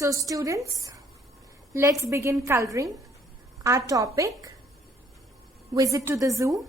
So students, let's begin coloring. Our topic, visit to the zoo.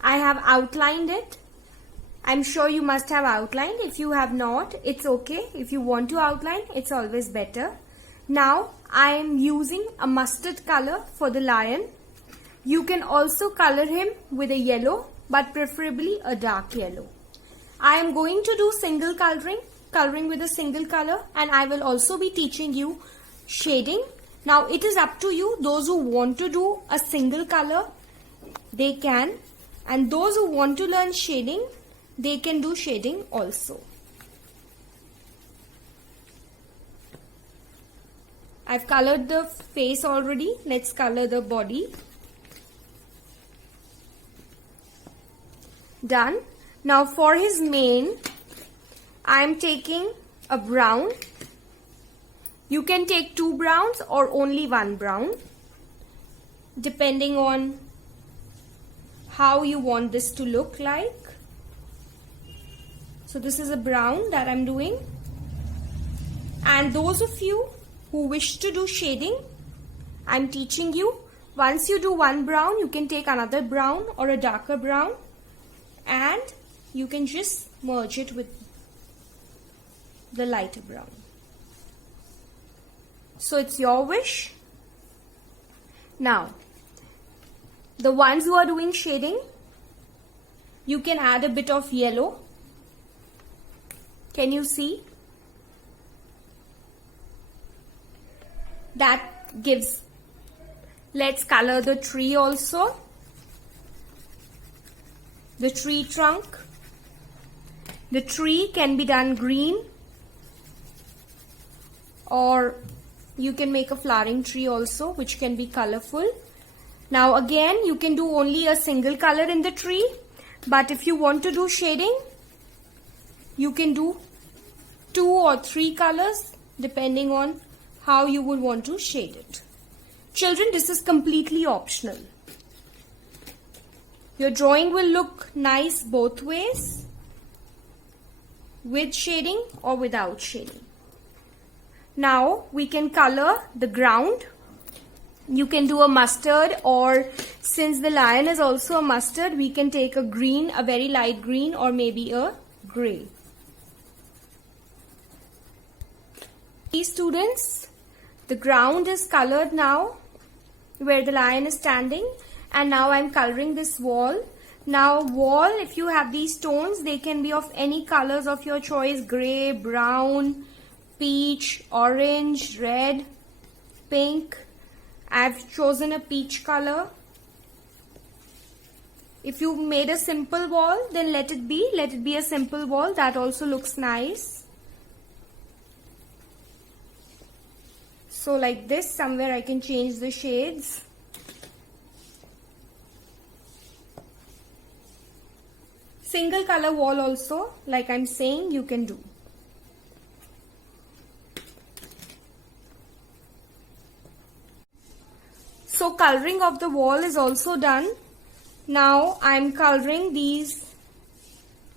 I have outlined it. I'm sure you must have outlined. If you have not, it's okay. If you want to outline, it's always better. Now, I am using a mustard color for the lion. You can also color him with a yellow, but preferably a dark yellow. I am going to do single coloring with a single color, and I will also be teaching you shading. Now, it is up to you. Those who want to do a single color, they can. And those who want to learn shading, they can do shading also. I've colored the face already. Let's color the body. Done. Now for his mane, I am taking a brown. You can take 2 browns or only 1 brown, depending on how you want this to look like. So this is a brown that I'm doing. And those of you who wish to do shading, I'm teaching you. Once you do 1 brown, you can take another brown or a darker brown, and you can just merge it with the lighter brown. So it's your wish. Now, the ones who are doing shading, you can add a bit of yellow. Can you see? That gives. Let's color the tree also. The tree trunk. The tree can be done green, or you can make a flowering tree also, which can be colorful. Now again, you can do only a single color in the tree, but if you want to do shading, you can do 2 or 3 colors depending on how you would want to shade it. Children, this is completely optional. Your drawing will look nice both ways, with shading or without shading. Now we can color the ground. You can do a mustard, or since the lion is also a mustard, we can take a green, a very light green, or maybe a gray. These students, the ground is colored now where the lion is standing, and now I'm coloring this wall. Now wall, if you have these stones, they can be of any colors of your choice: gray, brown, peach, orange, red, pink. I've chosen a peach color. If you made a simple wall, then let it be a simple wall. That also looks nice. So like this, somewhere I can change the shades. Single color wall also, like I'm saying, you can do. So coloring of the wall is also done. Now I'm coloring these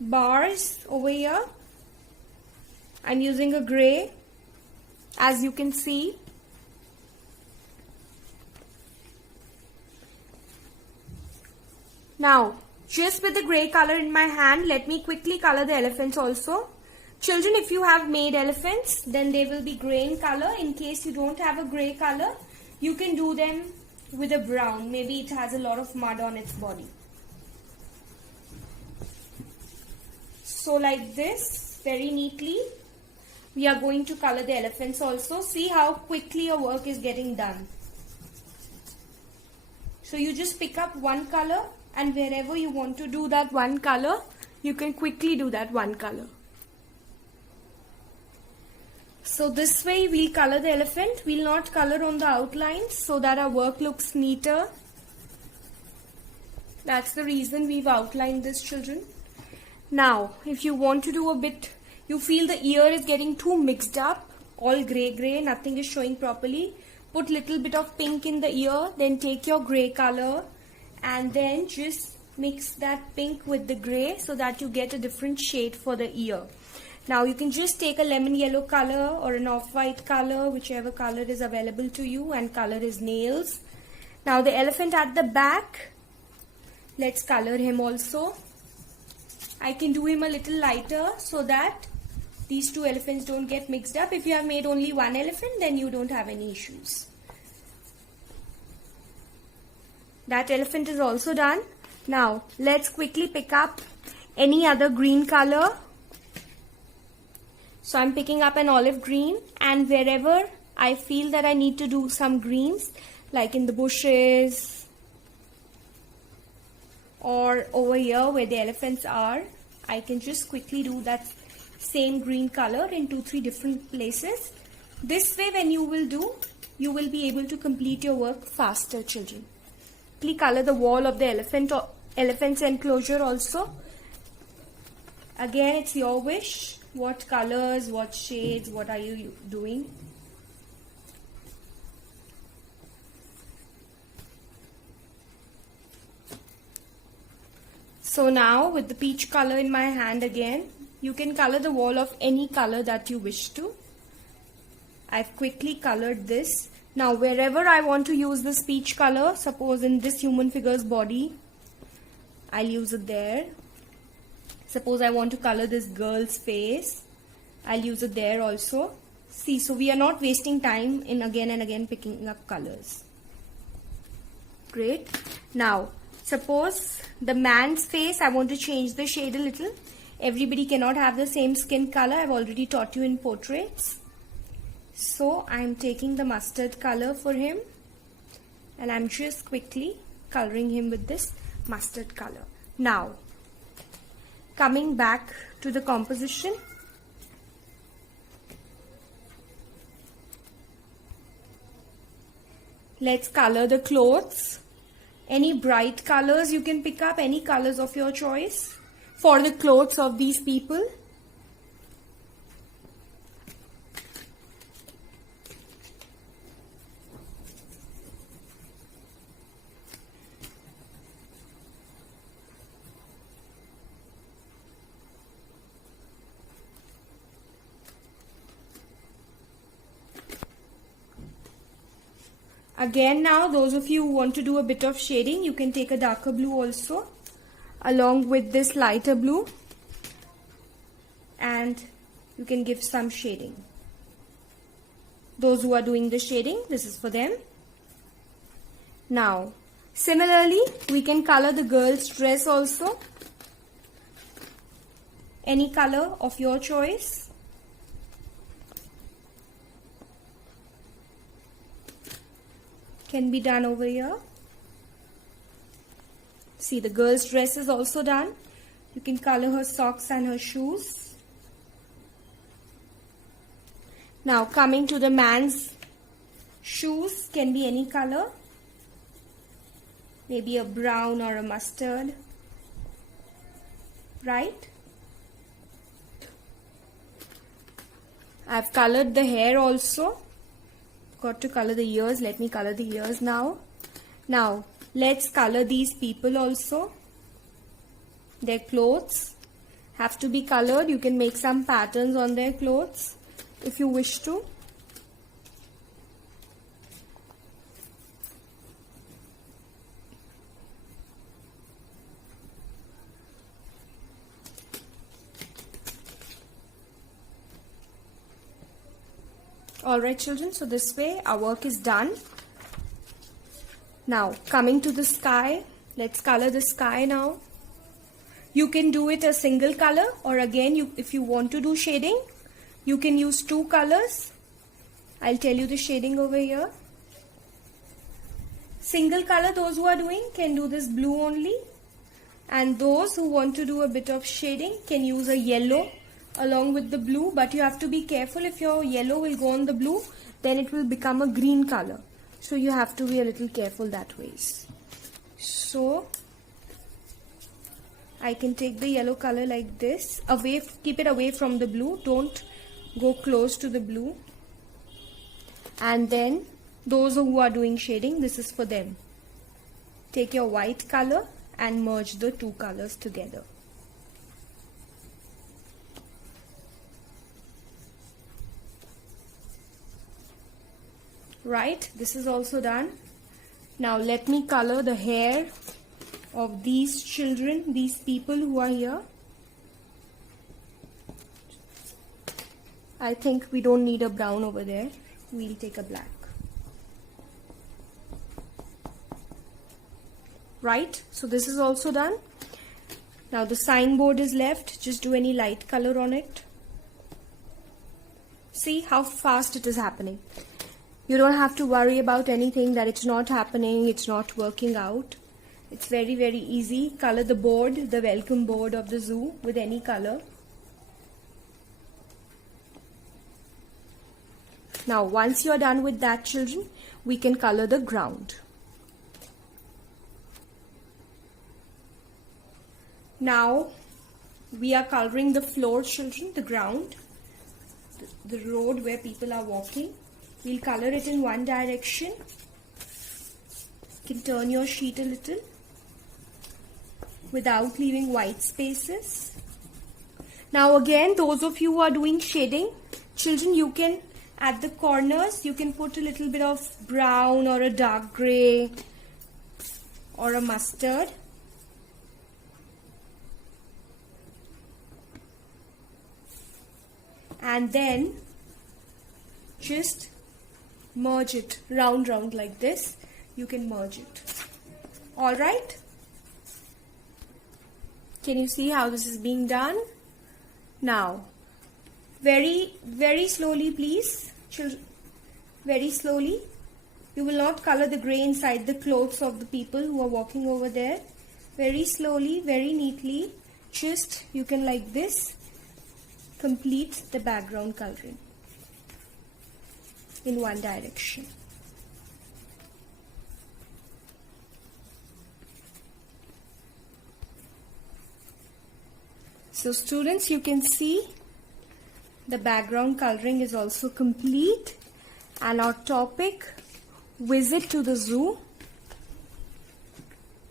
bars over here. I'm using a gray, as you can see. Now, just with the gray color in my hand, let me quickly color the elephants also. Children, if you have made elephants, then they will be gray in color. In case you don't have a gray color, you can do them with a brown. Maybe it has a lot of mud on its body. So like this, very neatly, we are going to color the elephants also. See how quickly your work is getting done. So you just pick up one color, and wherever you want to do that one color, you can quickly do that one color. So this way we'll color the elephant. We'll not color on the outlines so that our work looks neater. That's the reason we've outlined this, children. Now, if you want to do a bit, you feel the ear is getting too mixed up, all gray, nothing is showing properly, put little bit of pink in the ear, then take your gray color and then just mix that pink with the gray so that you get a different shade for the ear. Now you can just take a lemon yellow color or an off-white color, whichever color is available to you, and color his nails. Now the elephant at the back, let's color him also. I can do him a little lighter so that these two elephants don't get mixed up. If you have made only one elephant, then you don't have any issues. That elephant is also done. Now let's quickly pick up any other green color. So I'm picking up an olive green, and wherever I feel that I need to do some greens, like in the bushes or over here where the elephants are, I can just quickly do that same green color in 2-3 different places. This way when you will do, you will be able to complete your work faster, children. Please color the wall of the elephant's enclosure also. Again, it's your wish. What colors, what shades, what are you doing? So now with the peach color in my hand again, you can color the wall of any color that you wish to. I've quickly colored this. Now wherever I want to use this peach color, suppose in this human figure's body, I'll use it there. Suppose I want to color this girl's face, I'll use it there also. See, so we are not wasting time in again and again picking up colors. Great. Now, suppose the man's face, I want to change the shade a little. Everybody cannot have the same skin color. I've already taught you in portraits. So, I'm taking the mustard color for him, and I'm just quickly coloring him with this mustard color. Now, coming back to the composition, let's color the clothes. Any bright colors you can pick up, any colors of your choice for the clothes of these people. Again, now those of you who want to do a bit of shading, you can take a darker blue also along with this lighter blue, and you can give some shading. Those who are doing the shading, this is for them. Now, similarly, we can color the girl's dress also. Any color of your choice. Can be done over here. See, the girl's dress is also done. You can color her socks and her shoes. Now coming to the man's shoes, can be any color. Maybe a brown or a mustard. Right? I've colored the hair also. Got to color the ears. Let me color the ears now. Now, let's color these people also. Their clothes have to be colored. You can make some patterns on their clothes if you wish to. Alright children, so this way our work is done. Now coming to the sky, let's color the sky now. You can do it a single color, or again if you want to do shading, you can use 2 colors. I'll tell you the shading over here. Single color, those who are doing can do this blue only, and those who want to do a bit of shading can use a yellow along with the blue, but you have to be careful. If your yellow will go on the blue, then it will become a green color. So you have to be a little careful that ways. So I can take the yellow color like this, away, keep it away from the blue, don't go close to the blue. And then those who are doing shading, this is for them. Take your white color and merge the 2 colors together. Right, this is also done. Now let me color the hair of these children, these people who are here. I think we don't need a brown over there. We'll take a black. Right, so this is also done. Now the signboard is left. Just do any light color on it. See how fast it is happening. You don't have to worry about anything that it's not happening, it's not working out. It's very, very easy. Color the board, the welcome board of the zoo with any color. Now, once you are done with that, children, we can color the ground. Now, we are coloring the floor, children, the ground, the road where people are walking. We'll color it in one direction. You can turn your sheet a little without leaving white spaces. Now again, those of you who are doing shading, children, you can, at the corners, you can put a little bit of brown or a dark gray or a mustard. And then just merge it round like this. You can merge it. Alright? Can you see how this is being done? Now, very slowly, please, children. Very slowly. You will not color the gray inside the clothes of the people who are walking over there. Very slowly, very neatly. Just, you can like this, complete the background coloring in one direction. So students, you can see the background coloring is also complete, and our topic, visit to the zoo,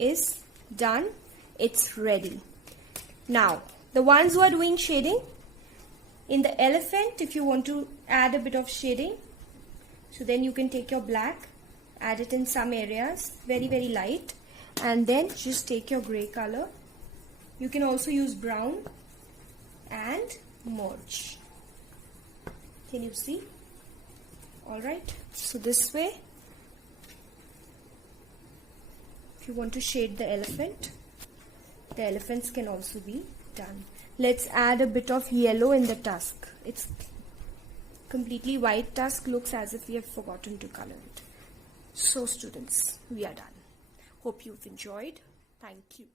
is done. It's ready. Now, the ones who are doing shading, in the elephant, if you want to add a bit of shading, so then you can take your black, add it in some areas, very light, and then just take your gray color. You can also use brown and merge. Can you see? Alright, so this way, if you want to shade the elephants can also be done. Let's add a bit of yellow in the tusk. It's completely white tusk, looks as if we have forgotten to color it. So students, we are done. Hope you've enjoyed. Thank you.